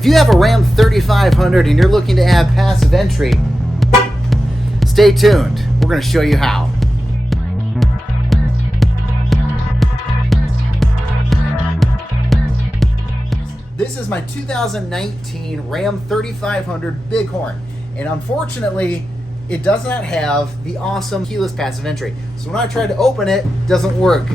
If you have a Ram 3500 and you're looking to add passive entry, stay tuned. We're going to show you how. This is my 2019 Ram 3500 Bighorn, and unfortunately it does not have the awesome keyless passive entry. So when I tried to open it, it doesn't work.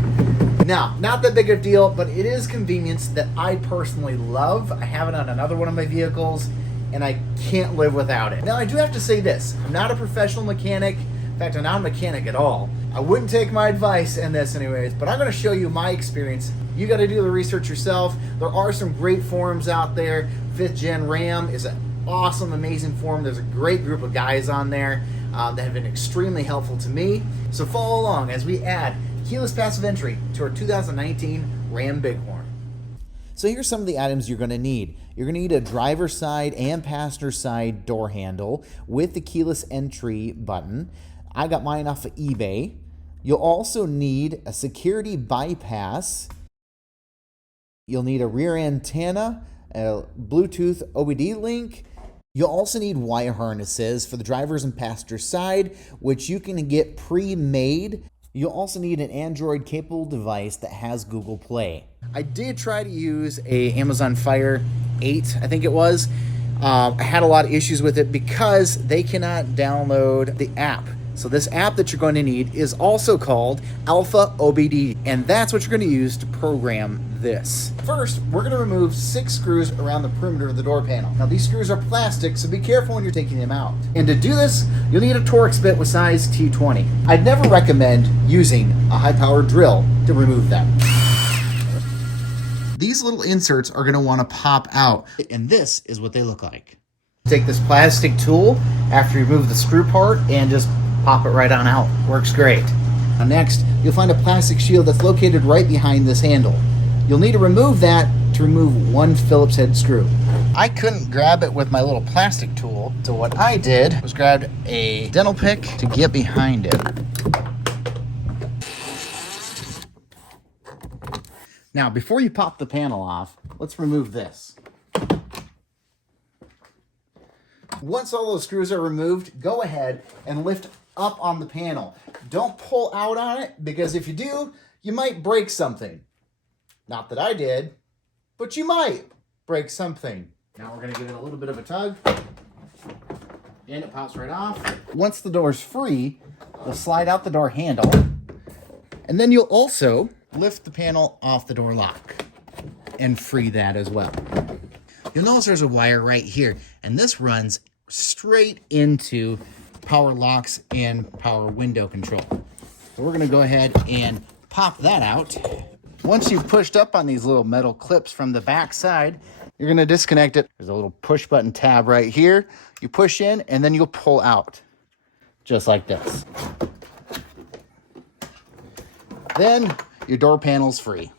Now, not that big of a deal, but it is convenience that I personally love. I have it on another one of my vehicles, and I can't live without it. Now, I do have to say this. I'm not a professional mechanic. In fact, I'm not a mechanic at all. I wouldn't take my advice in this anyways, but I'm going to show you my experience. You got to do the research yourself. There are some great forums out there. 5th Gen Ram is an awesome, amazing forum. There's a great group of guys on there that have been extremely helpful to me. So follow along as we add keyless passive entry to our 2019 Ram Bighorn. So here's some of the items you're going to need. You're going to need a driver's side and passenger side door handle with the keyless entry button. I got mine off of eBay. You'll also need a security bypass. You'll need a rear antenna, a Bluetooth OBD link. You'll also need wire harnesses for the driver's and passenger side, which you can get pre-made. You'll also need an Android capable device that has Google Play. I did try to use a Amazon Fire 8, I think it was. I had a lot of issues with it because they cannot download the app. So this app that you're going to need is also called AlphaOBD, and that's what you're going to use to program this. First, we're going to remove 6 screws around the perimeter of the door panel. Now these screws are plastic, so be careful when you're taking them out. And to do this, you'll need a Torx bit with size T20. I'd never recommend using a high-powered drill to remove them. These little inserts are going to want to pop out, and this is what they look like. Take this plastic tool after you remove the screw part and just pop it right on out. Works great. Now next, you'll find a plastic shield that's located right behind this handle. You'll need to remove that to remove one Phillips head screw. I couldn't grab it with my little plastic tool, so what I did was grab a dental pick to get behind it. Now, before you pop the panel off, let's remove this. Once all those screws are removed, go ahead and lift up on the panel. Don't pull out on it, because if you do, you might break something. Not that I did, but you might break something. Now we're going to give it a little bit of a tug, and it pops right off. Once the door is free, we'll slide out the door handle, and then you'll also lift the panel off the door lock and free that as well. You'll notice there's a wire right here, and this runs straight into power locks and power window control. So we're going to go ahead and pop that out. Once you've pushed up on these little metal clips from the back side, you're going to disconnect it. There's a little push button tab right here. You push in and then you'll pull out just like this. Then your door panel's free.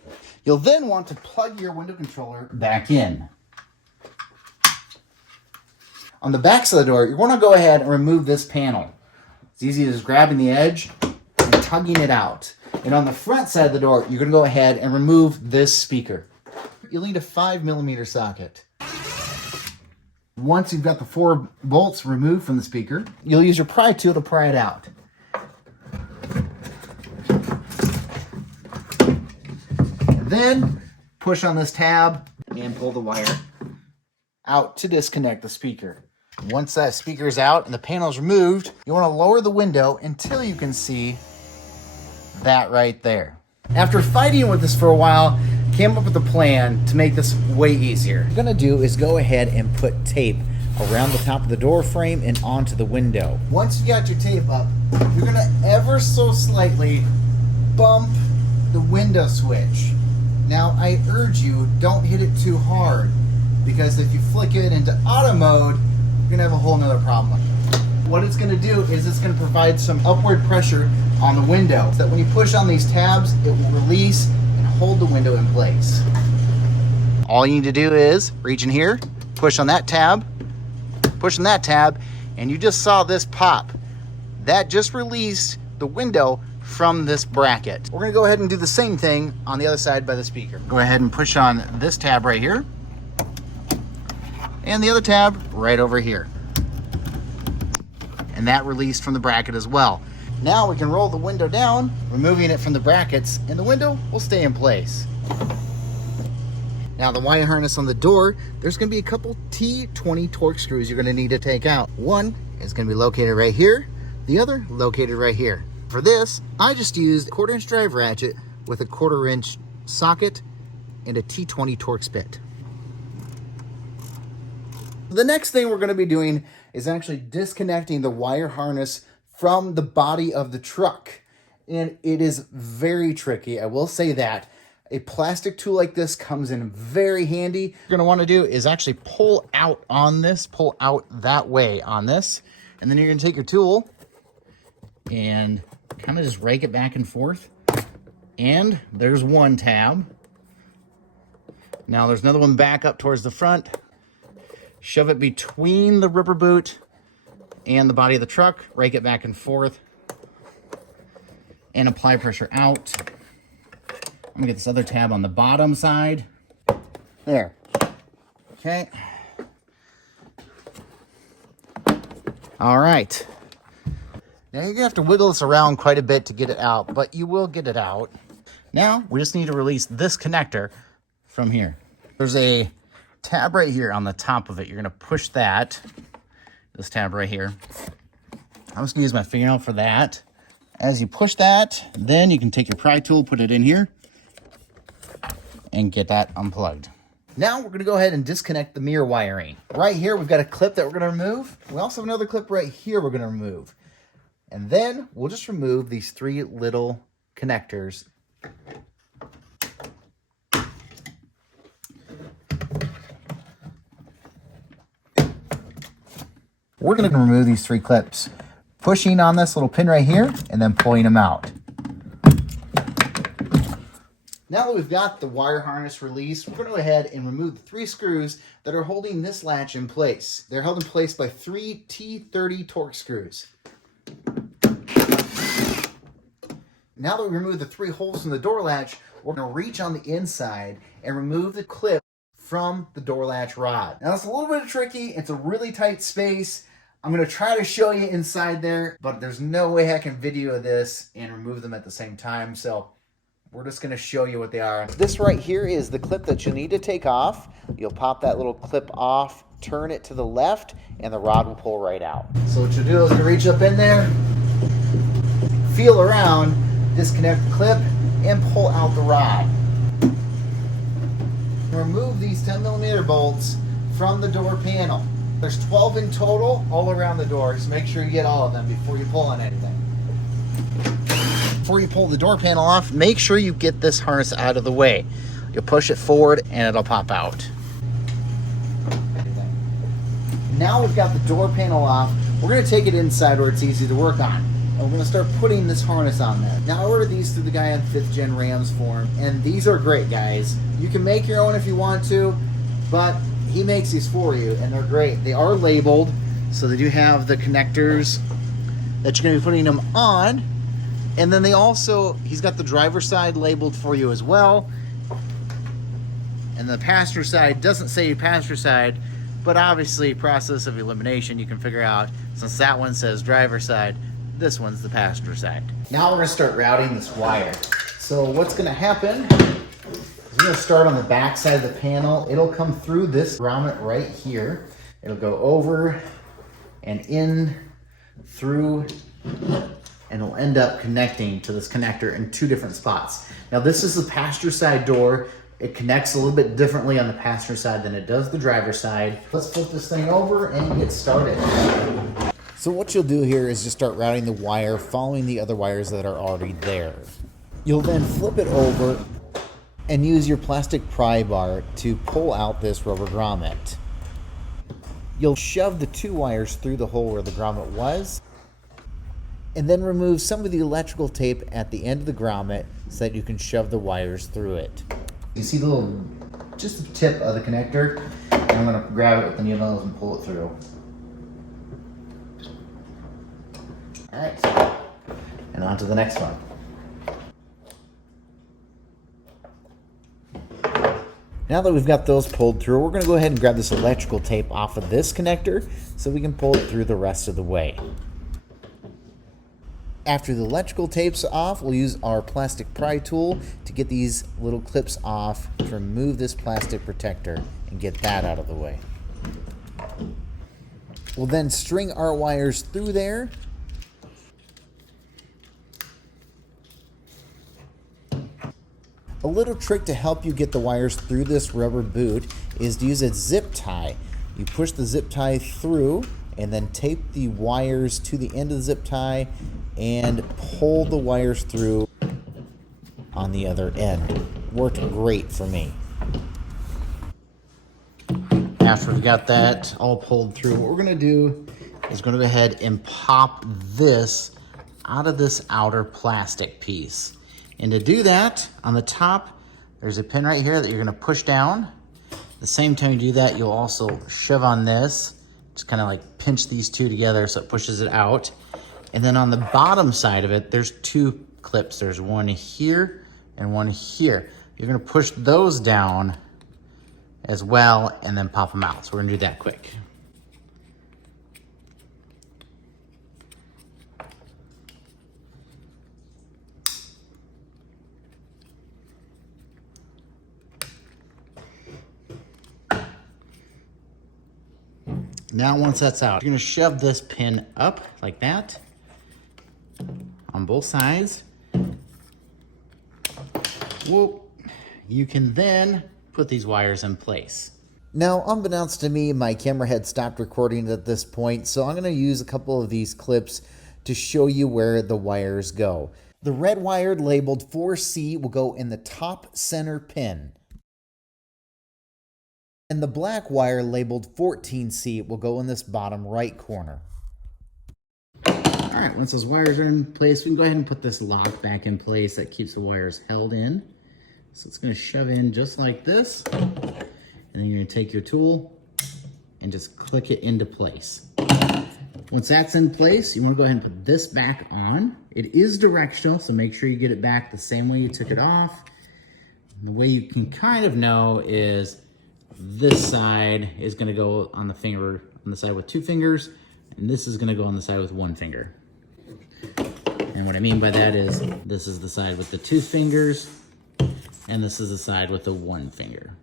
You'll then want to plug your window controller back in. On the back side of the door, you want to go ahead and remove this panel. It's easy as grabbing the edge and tugging it out. And on the front side of the door, you're going to go ahead and remove this speaker. You'll need a 5mm socket. Once you've got the 4 bolts removed from the speaker, you'll use your pry tool to pry it out. Then push on this tab and pull the wire out to disconnect the speaker. Once that speaker is out and the panel is removed, you want to lower the window until you can see that right there. After fighting with this for a while, came up with a plan to make this way easier. What I'm going to do is go ahead and put tape around the top of the door frame and onto the window. Once you got your tape up, you're going to ever so slightly bump the window switch. Now, I urge you, don't hit it too hard, because if you flick it into auto mode, you're going to have a whole nother problem. What it's going to do is it's going to provide some upward pressure on the window, so that when you push on these tabs, it will release and hold the window in place. All you need to do is reach in here, push on that tab, push on that tab, and you just saw this pop. That just released the window from this bracket. We're going to go ahead and do the same thing on the other side by the speaker. Go ahead and push on this tab right here. and the other tab right over here. And that released from the bracket as well. Now we can roll the window down, removing it from the brackets, and the window will stay in place. Now the wire harness on the door, there's gonna be a couple T20 torque screws you're gonna need to take out. One is gonna be located right here, the other located right here. For this, I just used a 1/4" drive ratchet with a 1/4" socket and a T20 Torx bit. The next thing we're going to be doing is actually disconnecting the wire harness from the body of the truck. And it is very tricky, I will say that. A plastic tool like this comes in very handy. What you're going to want to do is actually pull out on this, pull out that way on this. And then you're going to take your tool and kind of just rake it back and forth. And there's one tab. Now there's another one back up towards the front. Shove it between the rubber boot and the body of the truck. Rake it back and forth. And apply pressure out. I'm gonna get this other tab on the bottom side. There. Okay. All right. Now you're gonna have to wiggle this around quite a bit to get it out, but you will get it out. Now we just need to release this connector from here. There's a tab right here on the top of it. You're gonna push that, this tab right here. I'm just gonna use my fingernail for that. As you push that, then you can take your pry tool, put it in here, and get that unplugged. Now we're gonna go ahead and disconnect the mirror wiring. Right here, we've got a clip that we're gonna remove. We also have another clip right here we're gonna remove. And then we'll just remove these 3 little connectors. We're going to remove these 3 clips, pushing on this little pin right here and then pulling them out. Now that we've got the wire harness released, we're going to go ahead and remove the 3 screws that are holding this latch in place. They're held in place by 3 T30 Torx screws. Now that we remove the 3 holes in the door latch, we're going to reach on the inside and remove the clip from the door latch rod. Now it's a little bit tricky. It's a really tight space. I'm going to try to show you inside there, but there's no way I can video this and remove them at the same time. So we're just going to show you what they are. This right here is the clip that you'll need to take off. You'll pop that little clip off, turn it to the left, and the rod will pull right out. So what you'll do is you reach up in there, feel around, disconnect the clip, and pull out the rod. Remove these 10mm bolts from the door panel. There's 12 in total all around the door, so make sure you get all of them before you pull on anything. Before you pull the door panel off, make sure you get this harness out of the way. You'll push it forward and it'll pop out. Now we've got the door panel off, we're going to take it inside where it's easy to work on. And we're going to start putting this harness on there. Now I ordered these through the guy on 5th Gen Rams forum, and these are great, guys. You can make your own if you want to, but he makes these for you, and they're great. They are labeled, so they do have the connectors that you're going to be putting them on. And then he's got the driver's side labeled for you as well. And the passenger side doesn't say passenger side, but obviously process of elimination, you can figure out, since that one says driver's side, this one's the passenger side. Now we're going to start routing this wire. So what's going to happen is we're going to start on the back side of the panel. It'll come through this grommet right here. It'll go over and in, through, and it'll end up connecting to this connector in 2 different spots. Now this is the passenger side door. It connects a little bit differently on the passenger side than it does the driver's side. Let's flip this thing over and get started. So what you'll do here is just start routing the wire, following the other wires that are already there. You'll then flip it over and use your plastic pry bar to pull out this rubber grommet. You'll shove the 2 wires through the hole where the grommet was, and then remove some of the electrical tape at the end of the grommet so that you can shove the wires through it. You see the just the tip of the connector, and I'm going to grab it with the needle nose and pull it through. All right, and on to the next one. Now that we've got those pulled through, we're going to go ahead and grab this electrical tape off of this connector so we can pull it through the rest of the way. After the electrical tape's off, we'll use our plastic pry tool to get these little clips off to remove this plastic protector and get that out of the way. We'll then string our wires through there. A little trick to help you get the wires through this rubber boot is to use a zip tie. You push the zip tie through and then tape the wires to the end of the zip tie and pull the wires through on the other end. Worked great for me. After we've got that all pulled through, what we're going to do is going to go ahead and pop this out of this outer plastic piece. And to do that, on the top, there's a pin right here that you're going to push down. At the same time you do that, you'll also shove on this. Just kind of like pinch these two together so it pushes it out. And then on the bottom side of it, there's two clips. There's one here and one here. You're going to push those down as well and then pop them out. So we're going to do that quick. Now once that's out, you're going to shove this pin up like that on both sides. Whoop. You can then put these wires in place. Now, unbeknownst to me, my camera had stopped recording at this point, so I'm going to use a couple of these clips to show you where the wires go. The red wire labeled 4C will go in the top center pin. And the black wire labeled 14C will go in this bottom right corner. All right, once those wires are in place, we can go ahead and put this lock back in place that keeps the wires held in. So it's going to shove in just like this. And then you're going to take your tool and just click it into place. Once that's in place, you want to go ahead and put this back on. It is directional, so make sure you get it back the same way you took it off. And the way you can kind of know is this side is going to go on the finger, on the side with 2 fingers, and this is going to go on the side with 1 finger. And what I mean by that is this is the side with the 2 fingers, and this is the side with the 1 finger.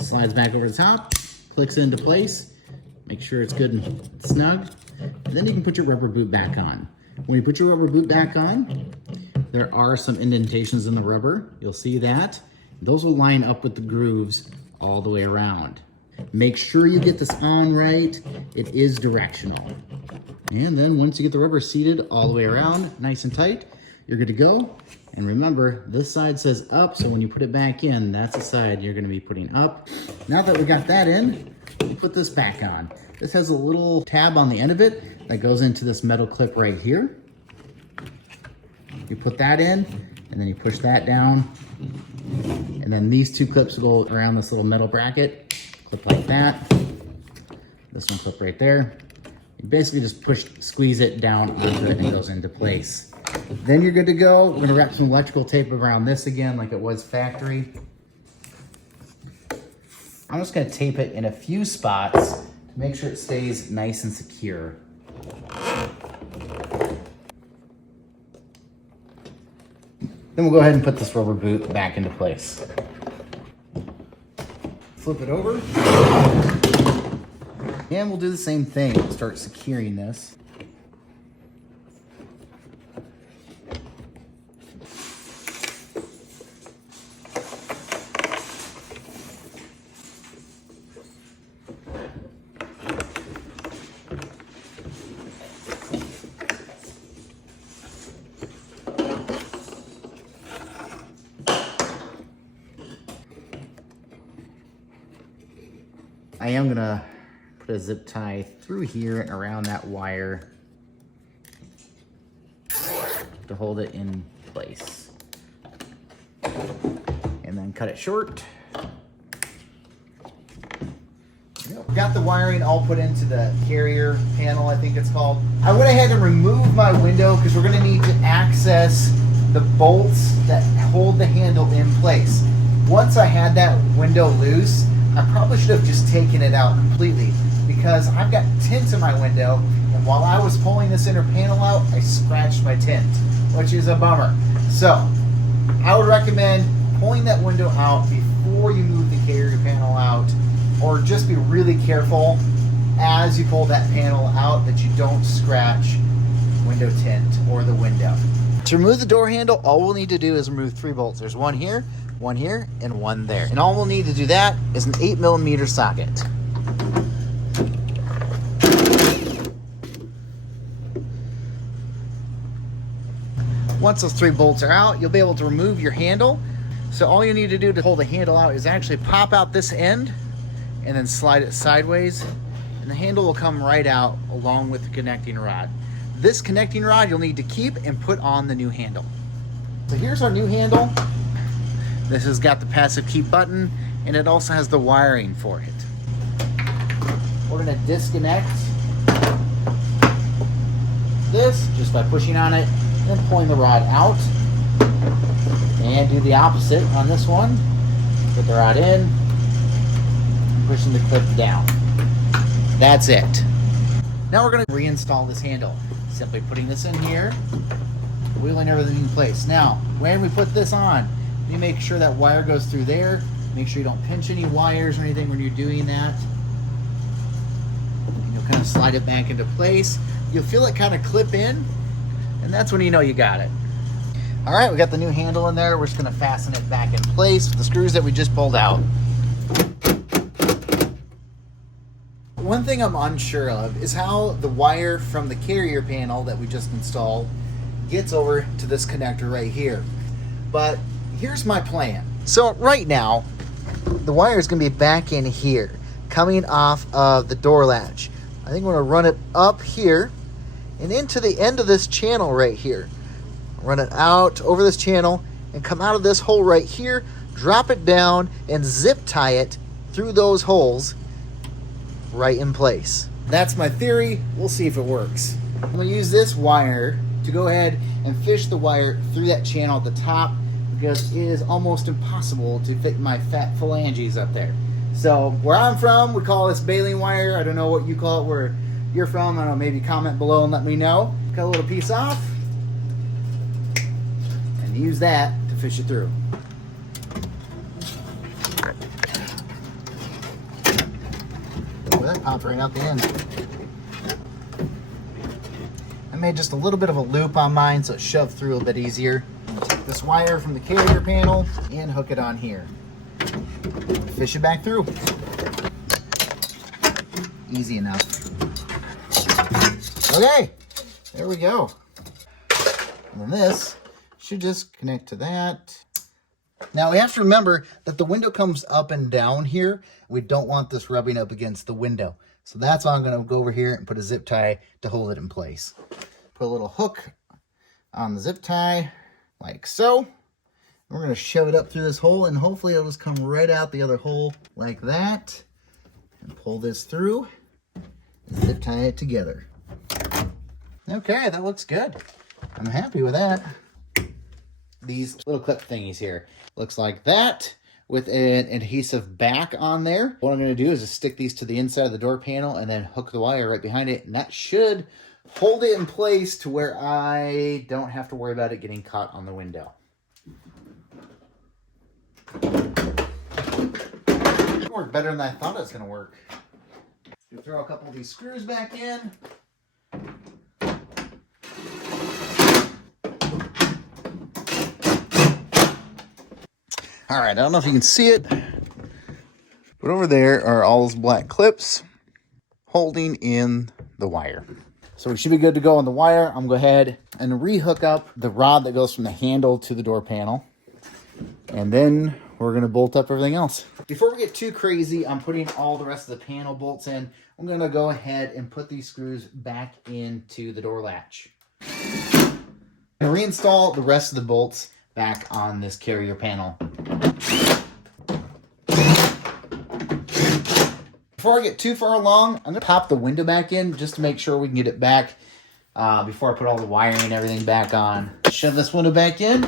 Slides back over the top, clicks into place, make sure it's good and snug, and then you can put your rubber boot back on. When you put your rubber boot back on, there are some indentations in the rubber. You'll see that. Those will line up with the grooves all the way around. Make sure you get this on right. It is directional. And then once you get the rubber seated all the way around, nice and tight, you're good to go. And remember, this side says up, so when you put it back in, that's the side you're gonna be putting up. Now that we got that in, we put this back on. This has a little tab on the end of it that goes into this metal clip right here. You put that in, and then you push that down. And then these 2 clips will go around this little metal bracket. Clip like that. This one clip right there. You basically just squeeze it down onto it and it goes into place. Then you're good to go. We're gonna wrap some electrical tape around this again like it was factory. I'm just gonna tape it in a few spots to make sure it stays nice and secure. Then we'll go ahead and put this rubber boot back into place. Flip it over. And we'll do the same thing. We'll start securing this. I am gonna put a zip tie through here and around that wire to hold it in place. And then cut it short. Got the wiring all put into the carrier panel, I think it's called. I went ahead and removed my window because we're gonna need to access the bolts that hold the handle in place. Once I had that window loose, I probably should have just taken it out completely because I've got tint in my window, and while I was pulling this inner panel out, I scratched my tint, which is a bummer. So I would recommend pulling that window out before you move the carrier panel out, or just be really careful as you pull that panel out that you don't scratch window tint or the window. To remove the door handle, all we'll need to do is remove 3 bolts. There's one here, and one there. And all we'll need to do that is an 8mm socket. Once those 3 bolts are out, you'll be able to remove your handle. So all you need to do to pull the handle out is actually pop out this end and then slide it sideways, and the handle will come right out along with the connecting rod. This connecting rod you'll need to keep and put on the new handle. So here's our new handle. This has got the passive keep button, and it also has the wiring for it. We're going to disconnect this just by pushing on it and then pulling the rod out. And do the opposite on this one. Put the rod in, pushing the clip down. That's it. Now we're going to reinstall this handle. Simply putting this in here, wheeling everything in place. Now, when we put this on, you make sure that wire goes through there. Make sure you don't pinch any wires or anything when you're doing that. And you'll kind of slide it back into place. You'll feel it kind of clip in, and that's when you know you got it. All right, we got the new handle in there. We're just going to fasten it back in place with the screws that we just pulled out. One thing I'm unsure of is how the wire from the carrier panel that we just installed gets over to this connector right here. But here's my plan. So right now, the wire is going to be back in here, coming off of the door latch. I think we're going to run it up here and into the end of this channel right here. Run it out over this channel and come out of this hole right here, drop it down and zip tie it through those holes right in place. That's my theory. We'll see if it works. I'm going to use this wire to go ahead and fish the wire through that channel at the top because it is almost impossible to fit my fat phalanges up there. So where I'm from, we call this baling wire. I don't know what you call it where you're from. I don't know, maybe comment below and let me know. Cut a little piece off and use that to fish it through. That popped right out the end. I made just a little bit of a loop on mine so it shoved through a bit easier. I'm gonna take this wire from the carrier panel and hook it on here. Fish it back through. Easy enough. Okay, there we go. And then this should just connect to that. Now we have to remember that the window comes up and down here. We don't want this rubbing up against the window. So that's why I'm going to go over here and put a zip tie to hold it in place. Put a little hook on the zip tie like so. We're going to shove it up through this hole and hopefully it'll just come right out the other hole like that. And pull this through and zip tie it together. Okay, that looks good. I'm happy with that. These little clip thingies here. Looks like that with an adhesive back on there. What I'm going to do is just stick these to the inside of the door panel and then hook the wire right behind it. And that should hold it in place to where I don't have to worry about it getting caught on the window. It worked better than I thought it was going to work. You throw a couple of these screws back in. All right, I don't know if you can see it, but over there are all those black clips holding in the wire. So we should be good to go on the wire. I'm going to go ahead and re-hook up the rod that goes from the handle to the door panel. And then we're going to bolt up everything else. Before we get too crazy on putting all the rest of the panel bolts in, I'm going to go ahead and put these screws back into the door latch. I'm going to reinstall the rest of the bolts back on this carrier panel. Before I get too far along, I'm going to pop the window back in just to make sure we can get it back before I put all the wiring and everything back on. Shove this window back in.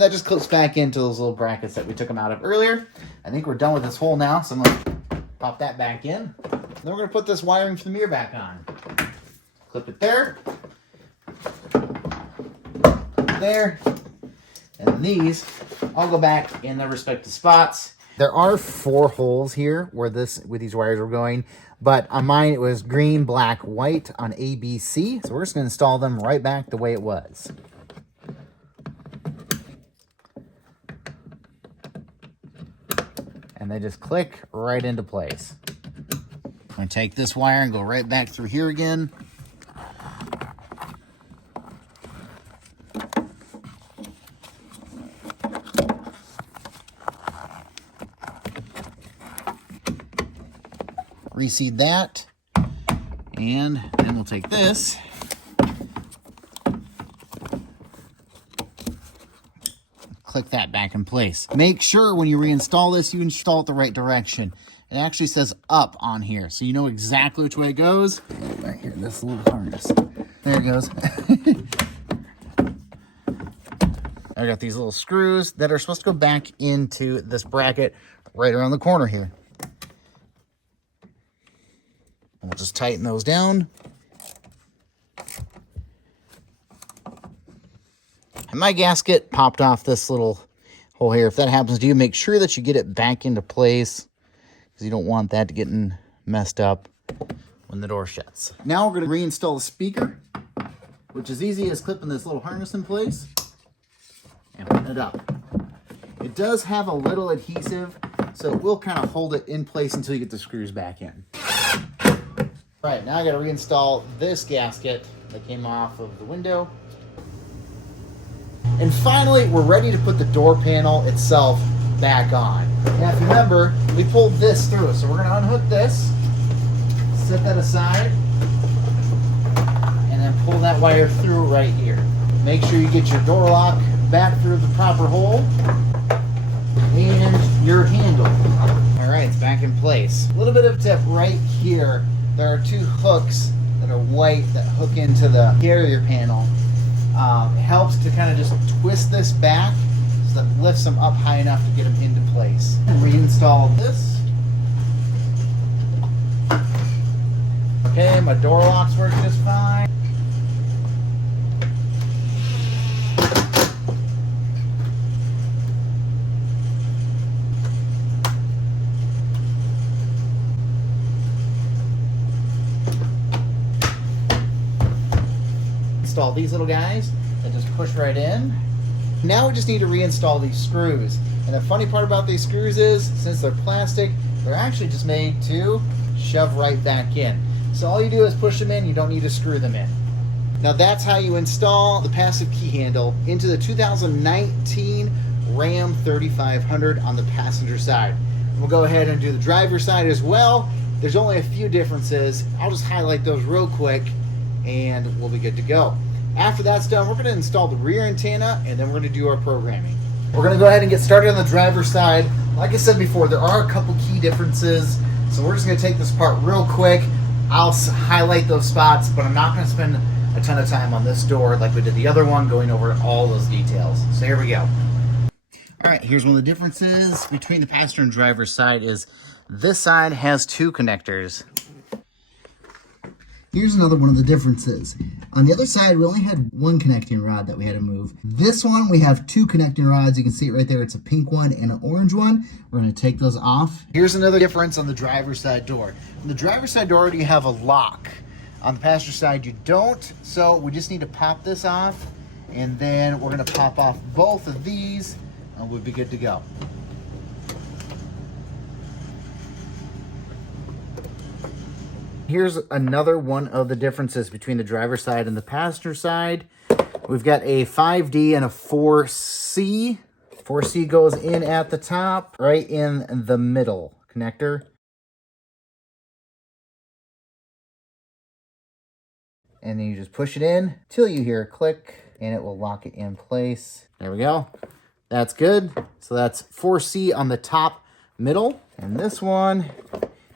And that just clips back into those little brackets that we took them out of earlier. I think we're done with this hole now, so I'm going to pop that back in. Then we're going to put this wiring for the mirror back on. Clip it there. There. And these all go back in their respective spots. There are 4 holes here where these wires were going, but on mine it was green, black, white on ABC. So we're just going to install them right back the way it was. And they just click right into place. I'm going to take this wire and go right back through here again. Reseed that, and then we'll take this, click that back in place. Make sure when you reinstall this, you install it the right direction. It actually says up on here, so you know exactly which way it goes. Right here, this little harness. There it goes. I got these little screws that are supposed to go back into this bracket right around the corner here. We'll just tighten those down. And my gasket popped off this little hole here. If that happens to you, make sure that you get it back into place because you don't want that to get messed up when the door shuts. Now we're going to reinstall the speaker, which is easy as clipping this little harness in place and putting it up. It does have a little adhesive, so it will kind of hold it in place until you get the screws back in. All right, now I got to reinstall this gasket that came off of the window. And finally, we're ready to put the door panel itself back on. Now, if you remember, we pulled this through, so we're going to unhook this, set that aside, and then pull that wire through right here. Make sure you get your door lock back through the proper hole and your handle. All right, it's back in place. A little bit of a tip right here. There are 2 hooks that are white that hook into the carrier panel. It helps to kind of just twist this back so that it lifts them up high enough to get them into place. Reinstall this. Okay, my door locks work just fine. Install these little guys and just push right in. Now we just need to reinstall these screws. And the funny part about these screws is, since they're plastic, they're actually just made to shove right back in. So all you do is push them in, you don't need to screw them in. Now that's how you install the passive key handle into the 2019 Ram 3500 on the passenger side. We'll go ahead and do the driver's side as well. There's only a few differences. I'll just highlight those real quick and we'll be good to go. After that's done, we're going to install the rear antenna and then we're going to do our programming. We're going to go ahead and get started on the driver's side. Like I said before, there are a couple key differences, so we're just going to take this apart real quick. I'll highlight those spots, but I'm not going to spend a ton of time on this door like we did the other one, going over all those details. So here we go. All right, here's one of the differences between the passenger and driver's side is this side has 2 connectors. Here's another one of the differences. On the other side, we only had 1 connecting rod that we had to move. This one, we have 2 connecting rods. You can see it right there. It's a pink one and an orange one. We're going to take those off. Here's another difference on the driver's side door. On the driver's side door, you have a lock. On the passenger side, you don't. So we just need to pop this off, and then we're going to pop off both of these, and we'll be good to go. Here's another one of the differences between the driver's side and the passenger side. We've got a 5D and a 4C. 4C goes in at the top, right in the middle connector. And then you just push it in till you hear a click and it will lock it in place. There we go. That's good. So that's 4C on the top middle. And this one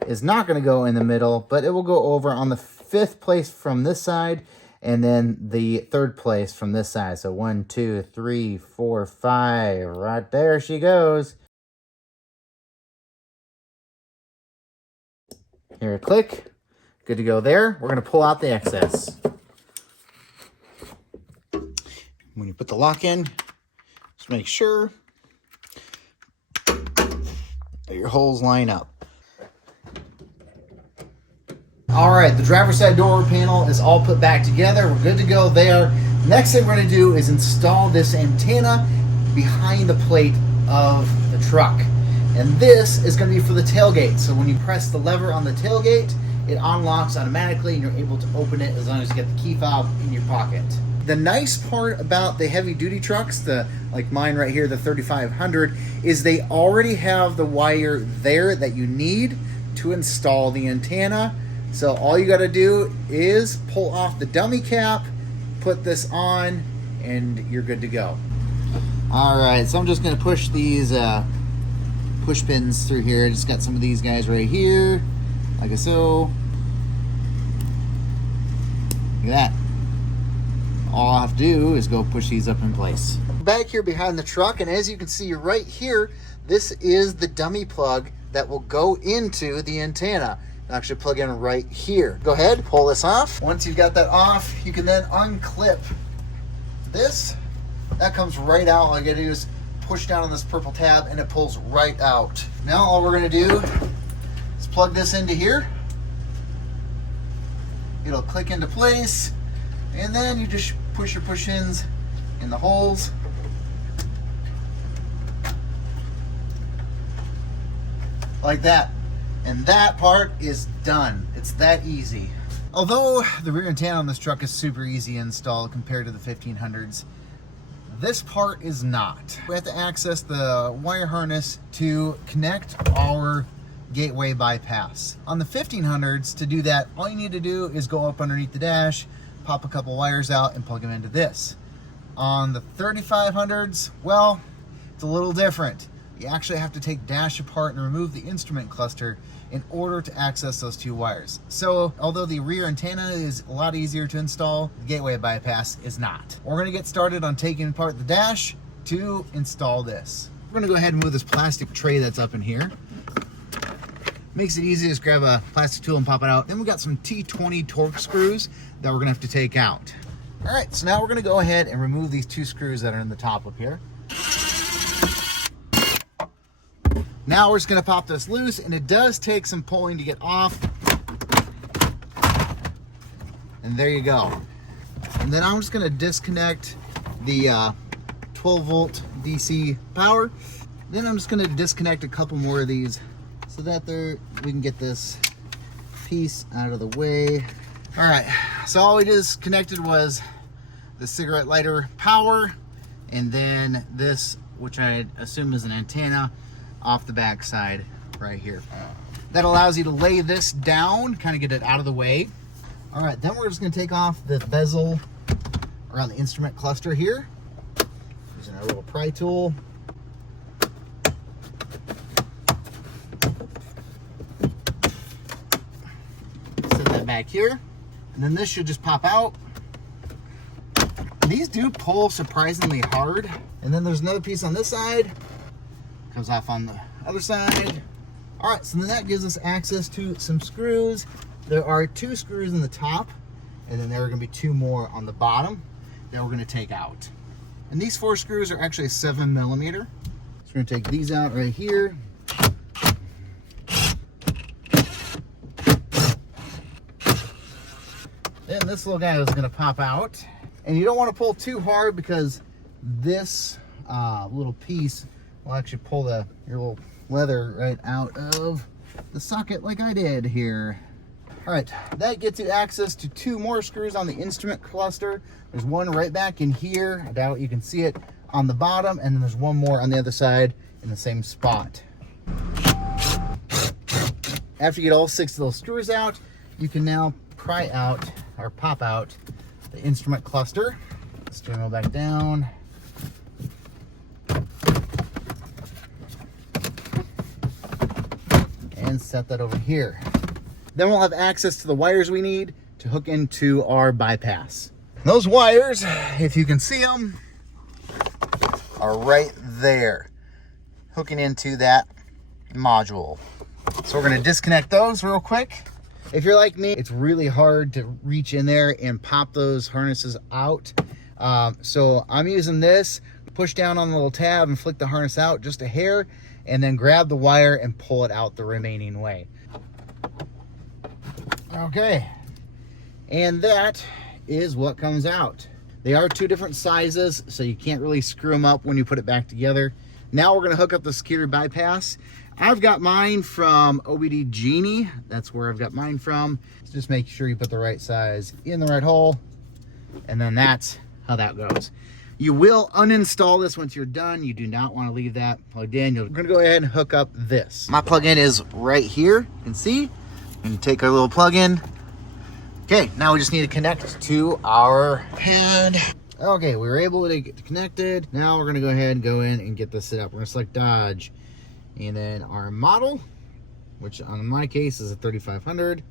is not going to go in the middle, but it will go over on the 5th place from this side and then the third place from this side. So 1, 2, 3, 4, 5. Right there she goes. Here, click. Good to go there. We're going to pull out the excess. When you put the lock in, just make sure that your holes line up. All right, the driver's side door panel is all put back together. We're good to go there. Next thing we're going to do is install this antenna behind the plate of the truck. And this is going to be for the tailgate. So when you press the lever on the tailgate, it unlocks automatically and you're able to open it as long as you get the key fob in your pocket. The nice part about the heavy duty trucks, like mine right here, the 3500, is they already have the wire there that you need to install the antenna. So all you got to do is pull off the dummy cap, put this on, and you're good to go. All right, so I'm just going to push these push pins through here. I just got some of these guys right here, like so. Look at that. All I have to do is go push these up in place. Back here behind the truck, and as you can see right here, this is the dummy plug that will go into the antenna. Actually plug in right here. Go ahead, pull this off. Once you've got that off, you can then unclip this. That comes right out. All you gotta do is push down on this purple tab and it pulls right out. Now all we're gonna do is plug this into here. It'll click into place, and then you just push your push-ins in the holes. Like that. And that part is done. It's that easy. Although the rear antenna on this truck is super easy to install compared to the 1500s, this part is not. We have to access the wire harness to connect our gateway bypass. On the 1500s, to do that, all you need to do is go up underneath the dash, pop a couple wires out, and plug them into this. On the 3500s, well, it's a little different. You actually have to take dash apart and remove the instrument cluster in order to access those two wires. So although the rear antenna is a lot easier to install, the gateway bypass is not. We're gonna get started on taking apart the dash to install this. We're gonna go ahead and move this plastic tray that's up in here. Makes it easy, just grab a plastic tool and pop it out. Then we got some T20 torque screws that we're gonna have to take out. All right, so now we're gonna go ahead and remove these two screws that are in the top up here. Now we're just gonna pop this loose, and it does take some pulling to get off. And there you go. And then I'm just gonna disconnect the 12 volt DC power. Then I'm just gonna disconnect a couple more of these so that we can get this piece out of the way. All right, so all we disconnected was the cigarette lighter power, and then this, which I assume is an antenna, off the back side right here. That allows you to lay this down, kind of get it out of the way. All right, then we're just gonna take off the bezel around the instrument cluster here, using our little pry tool. Set that back here, and then this should just pop out. These do pull surprisingly hard. And then there's another piece on this side, comes off on the other side. All right, so then that gives us access to some screws. There are 2 screws in the top, and then there are gonna be 2 more on the bottom that we're gonna take out. And these 4 screws are actually 7mm. So we're gonna take these out right here. Then this little guy is gonna pop out. And you don't wanna pull too hard because this little piece will actually pull your little leather right out of the socket like I did here. All right, that gets you access to 2 more screws on the instrument cluster. There's one right back in here. I doubt you can see it on the bottom, and then there's one more on the other side in the same spot. After you get all 6 of those screws out, you can now pry out or pop out the instrument cluster. Steering wheel back down. And set that over here. Then we'll have access to the wires we need to hook into our bypass. Those wires, if you can see them, are right there, hooking into that module. So we're gonna disconnect those real quick. If you're like me, it's really hard to reach in there and pop those harnesses out. So I'm using this, push down on the little tab and flick the harness out just a hair, and then grab the wire and pull it out the remaining way. Okay, and that is what comes out. They are two different sizes, so you can't really screw them up when you put it back together. Now we're gonna hook up the security bypass. I've got mine from OBD Genie. That's where I've got mine from. Just make sure you put the right size in the right hole, and then that's how that goes. You will uninstall this once you're done. You do not want to leave that plugged in. We're gonna go ahead and hook up this. My plug-in is right here, you can see. And take our little plug-in. Okay, now we just need to connect to our head. Okay, we were able to get connected. Now we're gonna go ahead and go in and get this set up. We're gonna select Dodge. And then our model, which on my case is a 3500.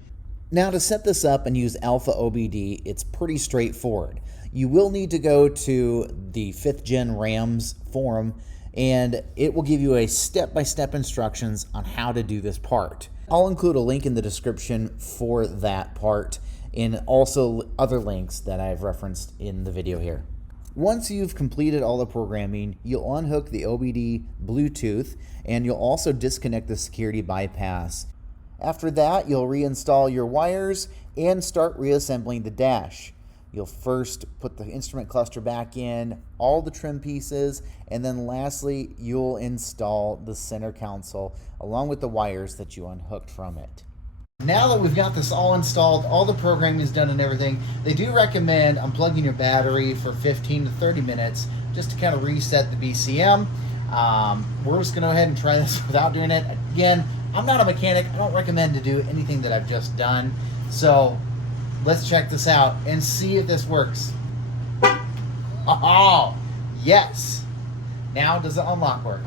Now to set this up and use AlphaOBD, it's pretty straightforward. You will need to go to the 5th Gen RAMs forum, and it will give you a step-by-step instructions on how to do this part. I'll include a link in the description for that part, and also other links that I've referenced in the video here. Once you've completed all the programming, you'll unhook the OBD Bluetooth, and you'll also disconnect the security bypass. After that, you'll reinstall your wires and start reassembling the dash. You'll first put the instrument cluster back in, all the trim pieces, and then lastly, you'll install the center console along with the wires that you unhooked from it. Now that we've got this all installed, all the programming is done and everything, they do recommend unplugging your battery for 15 to 30 minutes just to kind of reset the BCM. We're just going to go ahead and try this without doing it. Again, I'm not a mechanic. I don't recommend to do anything that I've just done. So let's check this out and see if this works. Oh, yes. Now does the unlock work?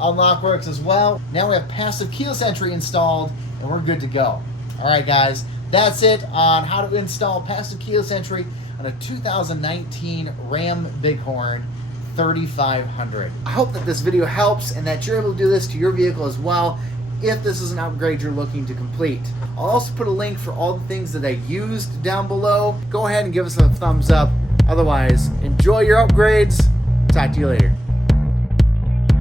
Unlock works as well. Now we have passive keyless entry installed, and we're good to go. All right, guys, that's it on how to install passive keyless entry on a 2019 Ram Bighorn 3500. I hope that this video helps and that you're able to do this to your vehicle as well if this is an upgrade you're looking to complete. I'll also put a link for all the things that I used down below. Go ahead and give us a thumbs up. Otherwise, enjoy your upgrades. Talk to you later.